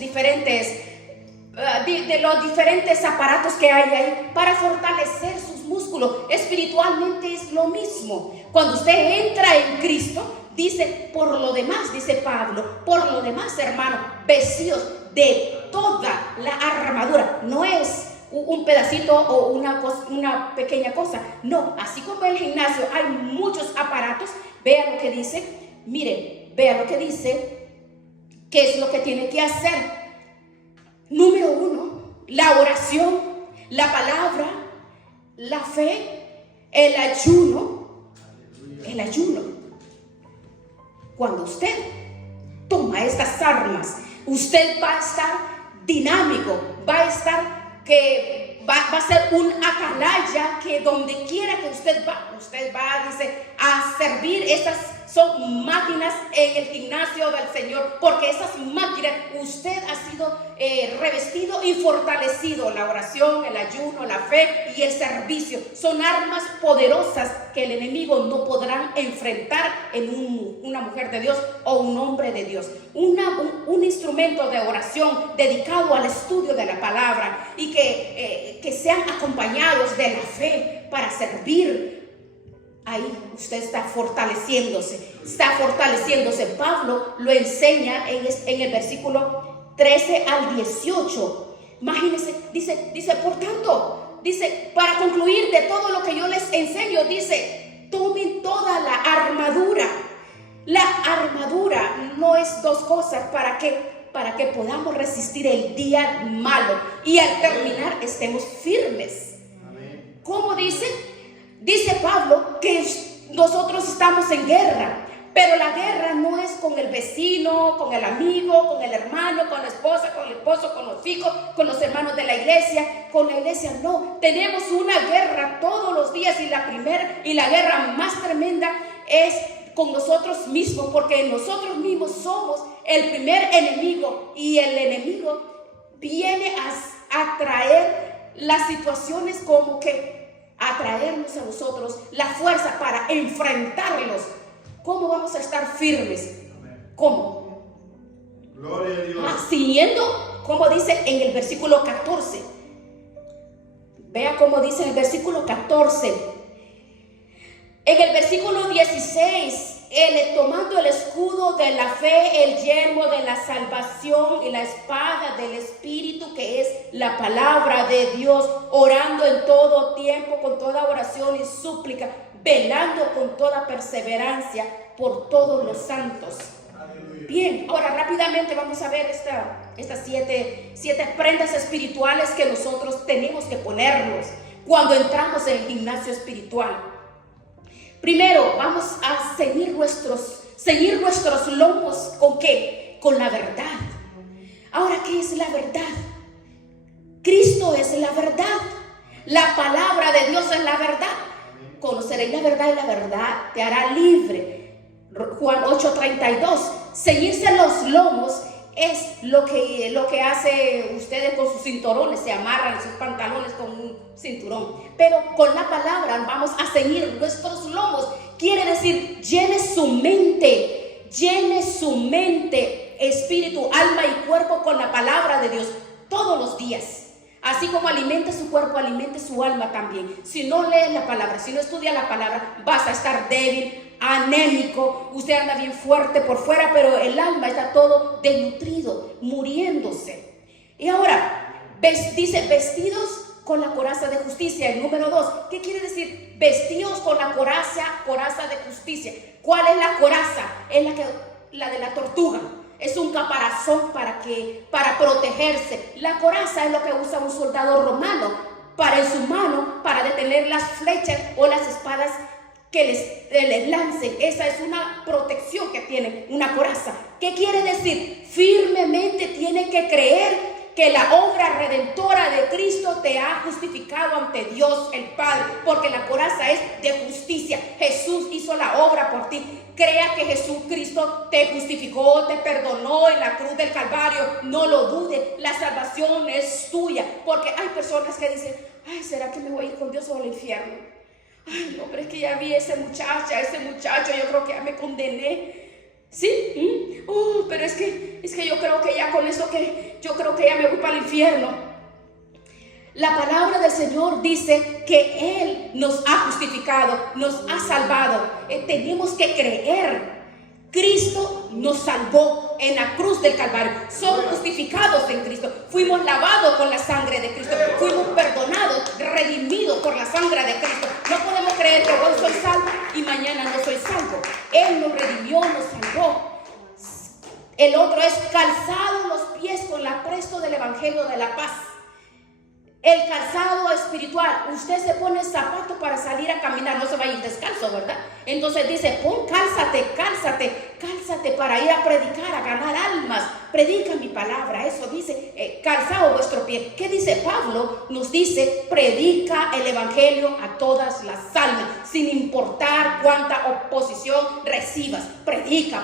de los diferentes aparatos que hay ahí para fortalecer sus músculos. Espiritualmente es lo mismo. Cuando usted entra en Cristo, dice: por lo demás, dice Pablo, por lo demás, hermano, vestidos de toda la armadura. No es un pedacito o una pequeña cosa. No, así como en el gimnasio hay muchos aparatos, vea lo que dice, miren, vea lo que dice, qué es lo que tiene que hacer. Número 1, la oración, la palabra, la fe, el ayuno. El ayuno. Cuando usted toma estas armas, usted va a estar dinámico, va a estar va a ser un atalaya que donde quiera que usted va, dice, a servir. Estas son máquinas en el gimnasio del Señor, porque esas máquinas usted ha sido revestido y fortalecido. La oración, el ayuno, la fe y el servicio son armas poderosas que el enemigo no podrá enfrentar en una mujer de Dios o un hombre de Dios. Un instrumento de oración dedicado al estudio de la palabra y que sean acompañados de la fe para servir. Ahí usted está fortaleciéndose. Pablo lo enseña en el versículo 13 al 18. Imagínense, dice, por tanto, dice, para concluir de todo lo que yo les enseño, dice, tomen toda la armadura. La armadura no es dos cosas, para que podamos resistir el día malo y al terminar estemos firmes. Amén. ¿Cómo dice? Dice Pablo que nosotros estamos en guerra, pero la guerra no es con el vecino, con el amigo, con el hermano, con la esposa, con el esposo, con los hijos, con los hermanos de la iglesia. Con la iglesia no, tenemos una guerra todos los días, y la guerra más tremenda es con nosotros mismos, porque nosotros mismos somos el primer enemigo, y el enemigo viene a traer las situaciones como que a traernos a nosotros la fuerza para enfrentarlos. ¿Cómo vamos a estar firmes? ¿Cómo? Gloria a Dios. Siguiendo, como dice en el versículo 14. Vea cómo dice en el versículo 14. En el versículo 16, tomando el escudo de la fe, el yelmo de la salvación y la espada del Espíritu, que es la palabra de Dios, orando en todo tiempo con toda oración y súplica, velando con toda perseverancia por todos los santos. Bien, ahora rápidamente vamos a ver estas siete prendas espirituales que nosotros tenemos que ponernos cuando entramos en el gimnasio espiritual. Primero, vamos a ceñir nuestros lomos. ¿Con qué? Con la verdad. Ahora, ¿qué es la verdad? Cristo es la verdad. La palabra de Dios es la verdad. Conoceréis la verdad y la verdad te hará libre. Juan 8:32. Ceñirse los lomos es lo que hace ustedes con sus cinturones. Se amarran sus pantalones con un cinturón. Pero con la palabra vamos a ceñir nuestros lomos. Quiere decir, llene su mente, espíritu, alma y cuerpo con la palabra de Dios todos los días. Así como alimente su cuerpo, alimente su alma también. Si no lees la palabra, si no estudias la palabra, vas a estar débil, anémico. Usted anda bien fuerte por fuera, pero el alma está todo desnutrido, muriéndose. Y ahora, dice, vestidos con la coraza de justicia. El número 2, ¿qué quiere decir? Vestidos con la coraza de justicia. ¿Cuál es la coraza? Es la de la tortuga. Es un caparazón para protegerse. La coraza es lo que usa un soldado romano en su mano para detener las flechas o las espadas que les lancen. Esa es una protección que tiene una coraza. ¿Qué quiere decir? Firmemente tiene que creer que la obra redentora de Cristo te ha justificado ante Dios el Padre, porque la coraza es de justicia. Jesús hizo la obra por ti. Crea que Jesucristo te justificó, te perdonó en la cruz del Calvario. No lo dudes, la salvación es tuya. Porque hay personas que dicen, ay, ¿será que me voy a ir con Dios o al infierno? Ay, no, pero es que ya vi a ese muchacho, yo creo que ya me condené. ¿Sí? Pero es que yo creo que ya con eso yo creo que ya me voy para el infierno. La palabra del Señor dice que Él nos ha justificado, nos ha salvado. Tenemos que creer. Cristo nos salvó. en la cruz del Calvario. Somos justificados en Cristo. Fuimos lavados con la sangre de Cristo. Fuimos perdonados, redimidos por la sangre de Cristo. No podemos creer que hoy soy salvo y mañana no soy salvo. Él nos redimió, nos salvó. El otro es calzado los pies con el apresto del Evangelio de la paz. El calzado espiritual. Usted se pone zapato para salir a caminar, no se va a ir descalzo, ¿verdad? Entonces dice, cálzate para ir a predicar, a ganar almas. Predica mi palabra, eso dice, calzado vuestro pie. ¿Qué dice Pablo? Nos dice, predica el evangelio a todas las almas, sin importar cuánta oposición recibas. Predica,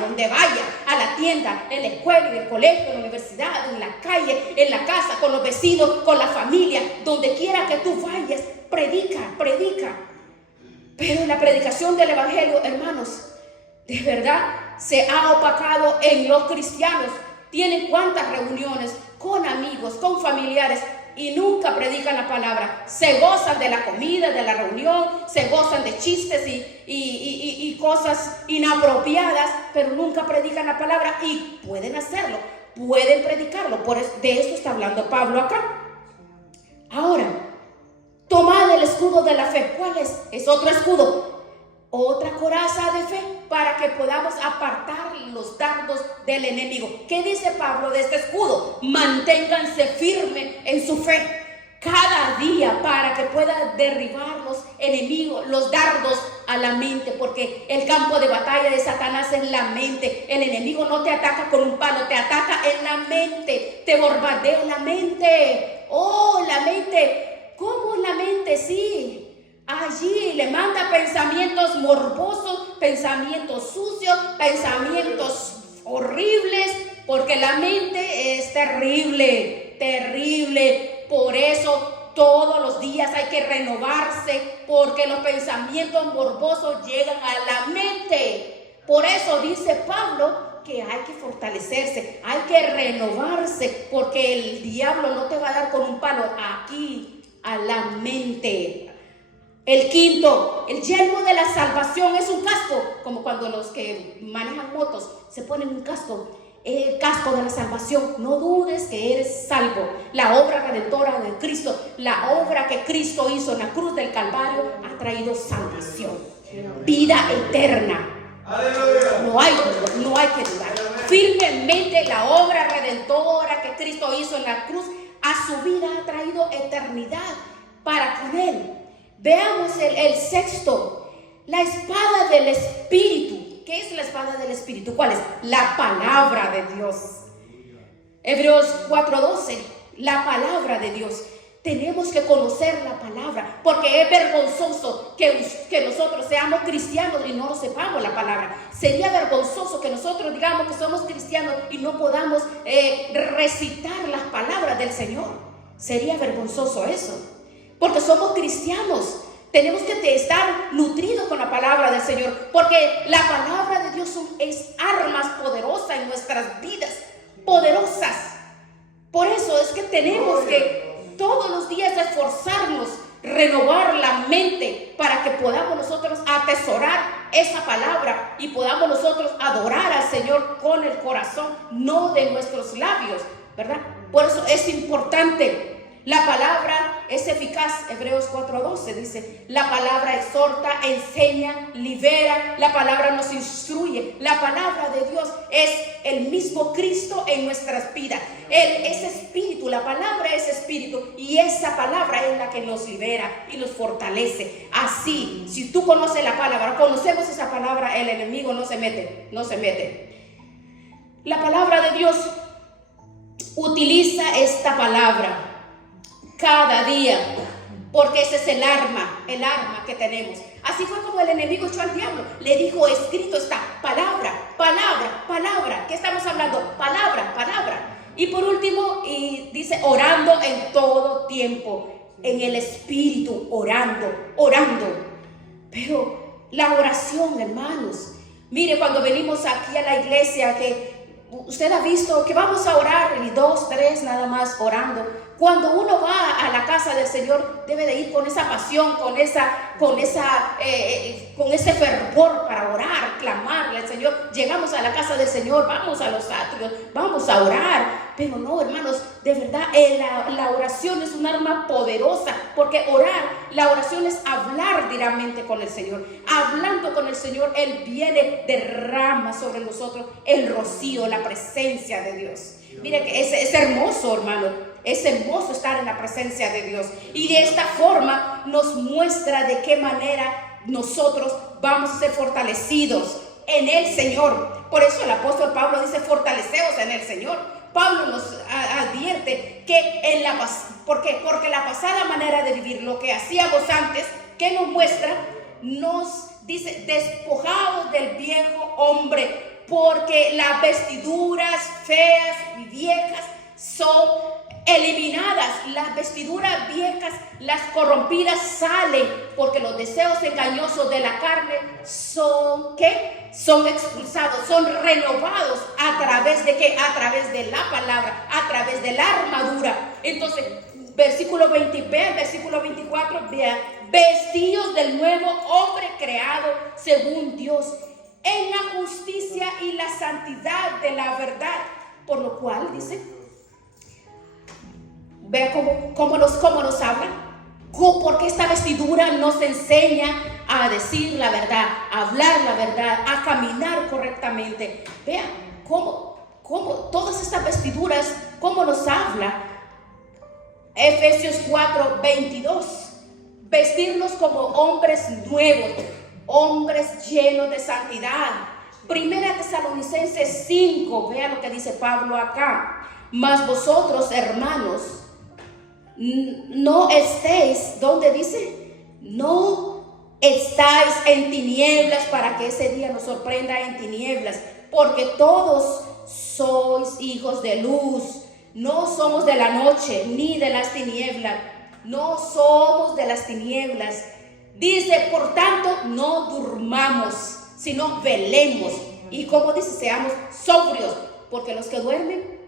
donde vaya, a la tienda, en la escuela, en el colegio, en la universidad, en la calle, en la casa, con los vecinos, con la familia, donde quiera que tú vayas, predica. Pero la predicación del evangelio, hermanos, de verdad se ha opacado en los cristianos. Tienen cuantas reuniones con amigos, con familiares, y nunca predican la palabra. Se gozan de la comida, de la reunión, se gozan de chistes y cosas inapropiadas, pero nunca predican la palabra. Y pueden hacerlo, pueden predicarlo. De esto está hablando Pablo acá. Ahora, tomad el escudo de la fe. ¿Cuál es? Es otro escudo, otra coraza de fe, para que podamos apartar los dardos del enemigo. ¿Qué dice Pablo de este escudo? Manténganse firmes en su fe cada día, para que pueda derribar los enemigos, los dardos a la mente, porque el campo de batalla de Satanás es la mente. El enemigo no te ataca con un palo, te ataca en la mente, te bombardea la mente. Oh, la mente. ¿Cómo es la mente? Sí, allí le manda pensamientos morbosos, pensamientos sucios, pensamientos horribles, porque la mente es terrible. Por eso todos los días hay que renovarse, porque los pensamientos morbosos llegan a la mente. Por eso dice Pablo que hay que fortalecerse, hay que renovarse, porque el diablo no te va a dar con un palo aquí, a la mente. El quinto, el yelmo de la salvación, es un casco, como cuando los que manejan motos se ponen un casco, el casco de la salvación. No dudes que eres salvo. La obra redentora de Cristo, la obra que Cristo hizo en la cruz del Calvario, ha traído salvación, vida eterna. No hay que dudar. Firmemente la obra redentora que Cristo hizo en la cruz a su vida ha traído eternidad para con Él. Veamos el sexto, la espada del Espíritu. ¿Qué es la espada del Espíritu? ¿Cuál es? La palabra de Dios. Hebreos 4:12, la palabra de Dios. Tenemos que conocer la palabra, porque es vergonzoso que nosotros seamos cristianos y no sepamos la palabra. Sería vergonzoso que nosotros digamos que somos cristianos y no podamos recitar las palabras del Señor. Sería vergonzoso eso, porque somos cristianos. Tenemos que estar nutridos con la palabra del Señor, porque la palabra de Dios es armas poderosas en nuestras vidas, poderosas. Por eso es que tenemos que todos los días esforzarnos, renovar la mente, para que podamos nosotros atesorar esa palabra y podamos nosotros adorar al Señor con el corazón, no de nuestros labios, ¿verdad? Por eso es importante. La palabra es eficaz. Hebreos 4:12 dice, la palabra exhorta, enseña, libera. La palabra nos instruye. La palabra de Dios es el mismo Cristo en nuestras vidas. Él es espíritu, la palabra es espíritu, y esa palabra es la que nos libera y nos fortalece. Así, si tú conoces la palabra, conocemos esa palabra, el enemigo no se mete. La palabra de Dios utiliza esta palabra cada día, porque ese es el arma que tenemos. Así fue como el enemigo echó al diablo. Le dijo, escrito está, palabra. ¿Qué estamos hablando? Palabra. Y por último, y dice, orando en todo tiempo, en el Espíritu, orando. Pero la oración, hermanos, mire, cuando venimos aquí a la iglesia, que usted ha visto que vamos a orar y 2, 3 nada más orando, Cuando uno va a la casa del Señor, debe de ir con esa pasión, con ese fervor para orar, clamarle al Señor. Llegamos a la casa del Señor, vamos a los atrios, vamos a orar. Pero no, hermanos, de verdad, la oración es un arma poderosa, porque la oración es hablar directamente con el Señor. Hablando con el Señor, Él viene, derrama sobre nosotros el rocío, la presencia de Dios. Mire que es hermoso, hermano. Es hermoso estar en la presencia de Dios. Y de esta forma nos muestra de qué manera nosotros vamos a ser fortalecidos en el Señor. Por eso el apóstol Pablo dice: fortaleceos en el Señor. Pablo nos advierte que ¿por qué? Porque la pasada manera de vivir, lo que hacíamos antes, ¿qué nos muestra? Nos dice: despojaos del viejo hombre, porque las vestiduras feas y viejas son eliminadas. Las vestiduras viejas, las corrompidas salen, porque los deseos engañosos de la carne son ¿qué? Son expulsados, son renovados a través de ¿qué? A través de la palabra, a través de la armadura. Entonces, versículo 24, vean: vestidos del nuevo hombre creado según Dios, en la justicia y la santidad de la verdad. Por lo cual, dice, vea cómo nos habla. Porque esta vestidura nos enseña a decir la verdad, a hablar la verdad, a caminar correctamente. Vean cómo todas estas vestiduras, cómo nos habla. Efesios 4:22. Vestirnos como hombres nuevos, hombres llenos de santidad. Primera Tesalonicenses 5, vean lo que dice Pablo acá. Mas vosotros, hermanos, no estéis, ¿dónde dice? No estáis en tinieblas, para que ese día nos sorprenda en tinieblas, porque todos sois hijos de luz. No somos de la noche ni de las tinieblas. No somos de las tinieblas. Dice: por tanto, no durmamos, sino velemos. Y como dice, seamos sobrios, porque los que duermen,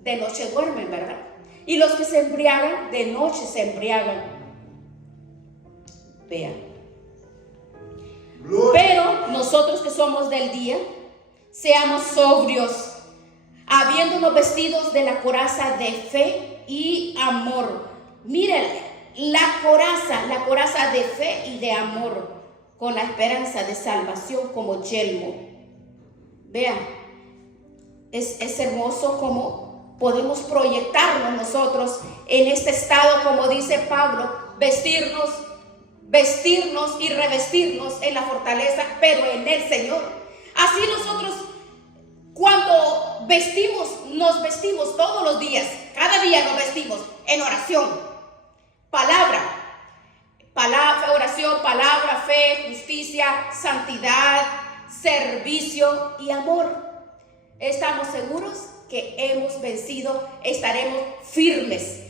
de noche duermen, ¿verdad? Y los que se embriagan, de noche se embriagan. Vean. Pero nosotros que somos del día, seamos sobrios, habiéndonos vestidos de la coraza de fe y amor. Miren, la coraza de fe y de amor, con la esperanza de salvación como yelmo. Vean, es hermoso como podemos proyectarnos nosotros en este estado, como dice Pablo, vestirnos y revestirnos en la fortaleza, pero en el Señor. Así nosotros, cuando nos vestimos todos los días, cada día nos vestimos en oración, oración, palabra, fe, justicia, santidad, servicio y amor. Estamos seguros que hemos vencido, estaremos firmes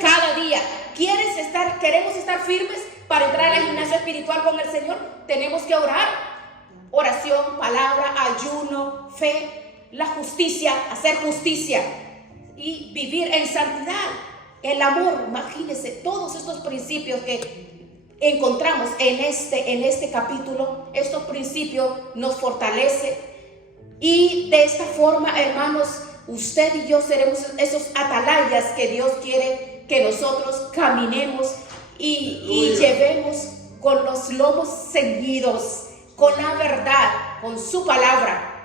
cada día. Queremos estar firmes para entrar al gimnasio espiritual con el Señor. Tenemos que orar, oración, palabra, ayuno, fe, la justicia, hacer justicia y vivir en santidad, el amor. Imagínense todos estos principios que encontramos en este capítulo. Estos principios nos fortalecen. Y de esta forma, hermanos, usted y yo seremos esos atalayas que Dios quiere que nosotros caminemos y llevemos con los lomos ceñidos, con la verdad, con su palabra,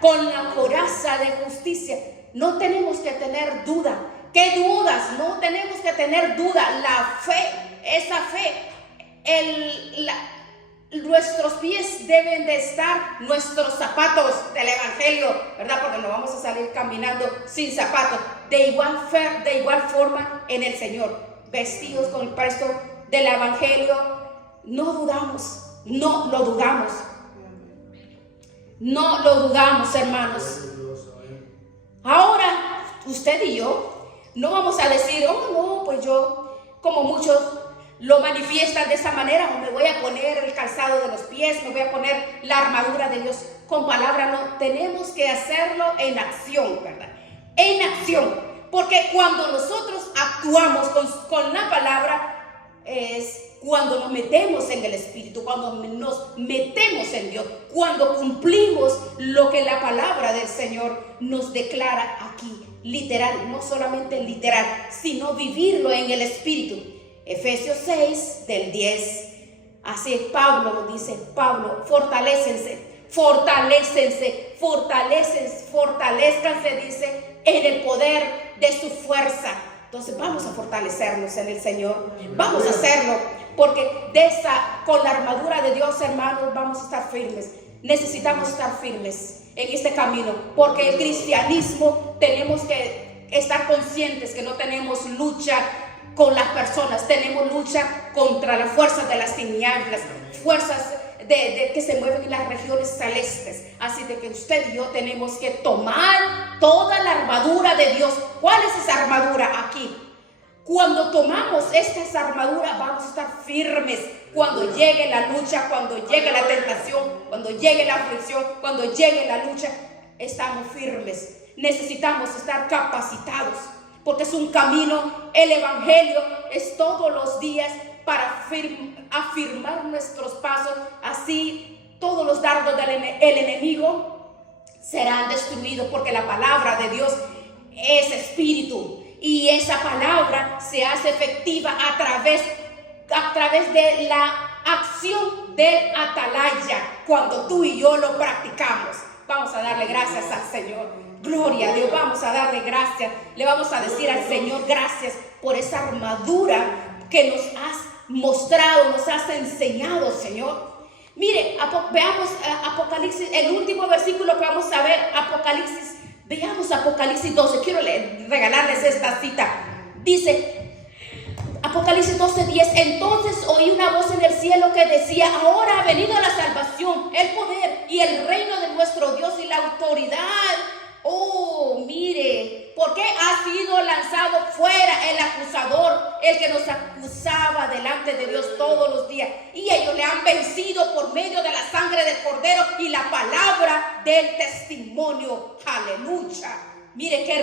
con la coraza de justicia. No tenemos que tener duda. ¿Qué dudas? No tenemos que tener duda. La fe, esa fe, nuestros pies deben de estar, nuestros zapatos del evangelio, ¿verdad? Porque no vamos a salir caminando sin zapatos. De igual forma en el Señor, vestidos con el presto del evangelio. No lo dudamos, hermanos. Ahora, usted y yo no vamos a decir: oh no, pues yo, como muchos lo manifiestan de esa manera, o me voy a poner el calzado de los pies, me voy a poner la armadura de Dios. Con palabra no, tenemos que hacerlo en acción, ¿verdad? En acción. Porque cuando nosotros actuamos con la palabra, es cuando nos metemos en el Espíritu, cuando nos metemos en Dios, cuando cumplimos lo que la palabra del Señor nos declara aquí, literal, no solamente literal, sino vivirlo en el Espíritu. Efesios 6, del 10, así es, Pablo dice, fortalécense, fortalezcanse, dice, en el poder de su fuerza. Entonces vamos a fortalecernos en el Señor, vamos a hacerlo, porque con la armadura de Dios, hermanos, vamos a estar firmes. Necesitamos estar firmes en este camino, porque el cristianismo tenemos que estar conscientes que no tenemos lucha con las personas, tenemos lucha contra las fuerzas de las tinieblas, fuerzas que se mueven en las regiones celestes. Así de que usted y yo tenemos que tomar toda la armadura de Dios. ¿Cuál es esa armadura aquí? Cuando tomamos esta armadura, vamos a estar firmes cuando llegue la lucha, cuando llegue la tentación, cuando llegue la aflicción, cuando llegue la lucha, estamos firmes. Necesitamos estar capacitados, porque es un camino. El evangelio es todos los días para afirmar nuestros pasos. Así todos los dardos del enemigo serán destruidos, porque la palabra de Dios es espíritu, y esa palabra se hace efectiva a través de la acción del atalaya. Cuando tú y yo lo practicamos, vamos a darle gracias al Señor. Gloria a Dios, vamos a darle gracias. Le vamos a decir al Señor gracias por esa armadura que nos has mostrado, nos has enseñado, Señor. Mire, veamos Apocalipsis, el último versículo que vamos a ver, Apocalipsis. Veamos Apocalipsis 12. Quiero regalarles esta cita. Dice Apocalipsis 12:10. Entonces oí una voz en el cielo que decía: ahora ha venido la salvación, el poder y el reino de nuestro Dios y la autoridad. Oh, mire, porque ha sido lanzado fuera el acusador, el que nos acusaba delante de Dios todos los días. Y ellos le han vencido por medio de la sangre del Cordero y la palabra del testimonio. Aleluya. Mire qué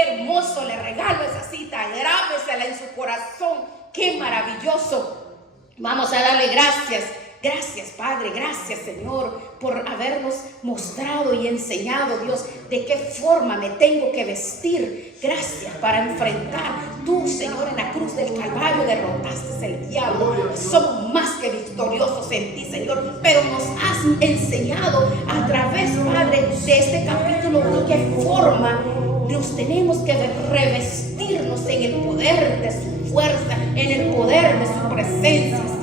hermoso, le regalo esa cita. Grábesela en su corazón. Qué maravilloso. Vamos a darle gracias. Gracias, Padre, gracias, Señor, por habernos mostrado y enseñado, Dios, de qué forma me tengo que vestir. Gracias para enfrentar. Tú, Señor, en la cruz del Calvario derrotaste el diablo. Somos más que victoriosos en ti, Señor, pero nos has enseñado a través, Padre, de este capítulo de qué forma nos tenemos que revestirnos en el poder de su fuerza, en el poder de su presencia.